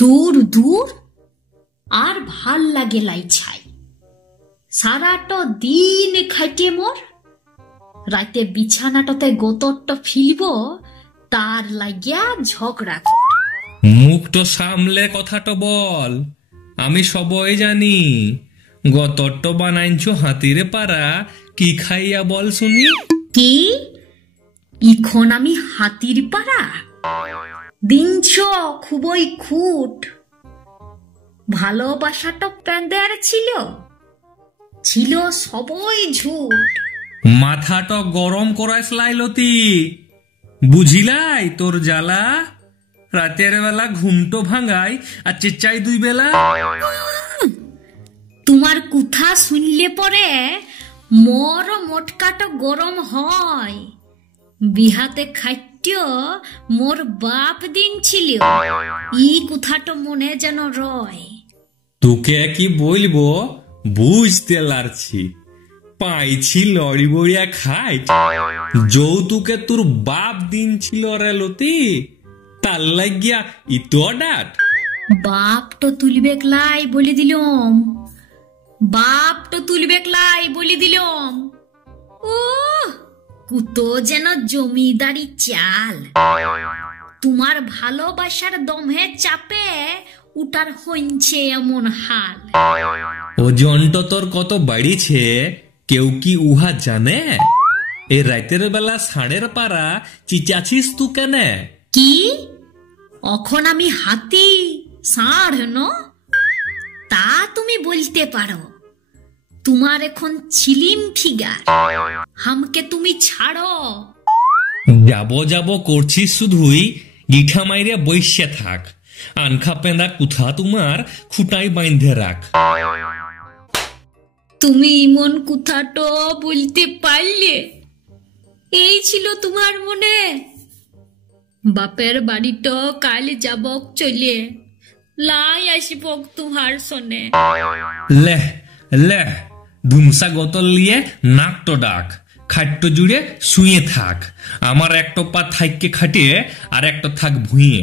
দূর দূর আর ভাল লাগে লাই ছাই সারাটা দিন খাইতে মোর রাতে বিছানাটাতে গোতরটা ফিলব তার লাগিয়া ঝগড়া কর। মুখটা সামলে কথাটা বল, আমি সবই জানি। গতরটা বানাইছ হাতিরে পারা, কি খাইয়া বল শুনি। কি ইখন আমি হাতির পাড়া দিনছ খুবই খুট। ভালোবাসাটা প্যাঁদের ছিল ছিল সবই ঝুট। মাথাটা গরম করাইস লাইলতি, বুঝিলাই তোর জ্বালা। রাতের বেলা ঘুমটো ভাঙাই আর চেঁচাই দুই বেলা। তোমার কথা শুনলে পরে মোর মোটকাটা গরম হয়। বিহাতে খাইত্য মোর বাপ দিন ছিল, ই কথাটা মনে যেন রয়। তোকে কি বলবো বুঝতে লারছি। পাইছি লড়ি বড়িয়া খাই, যৌতুকে তোর বাপ দিন ছিল রে লতি, তার লাগিয়া ইতো ডাট। বাপ তো তুলবে লাই বলে দিলাম, বাপ তো তুলবে লাই বলে দিলাম। ও কুতো যেন জমিদারি চাল। তোমার ভালোবাসার দমে চাপে উটার হইছে এমন হাল। ওজনটা তোর কত বাড়িছে কেউ কি উহা জানে? এ রাতের বেলা ষাঁড়ের পাড়া চিচাছিস তু কেনে? কি অখন আমি হাতি ষাঁড় ন? তা তুমি বলতে পারো। তোমার এখন ছিলিম ফিগার, হামকে তুমি ছাড়ো। যাবো যাবো করছিস শুধুই, গিঠা মাইরে বইসে থাক। আনখা পেঁদা কুথা তোমার খুঁটাই বাইন্ধে রাখ। তুমি ইমন কথাটো বলতে পারলে, এই ছিল তোমার মনে। বাপের বাড়িটো কাল যাবক চলে, লাই আসিবক তোমার শোনে। লেহ লেহ ধুমসা গতল নিয়ে নাকটো ডাক, খাট্টো জুড়ে শুয়ে থাক। আমার একটা পা থাইকে খাটিয়ে আর একটা থাক ভুঁইয়ে।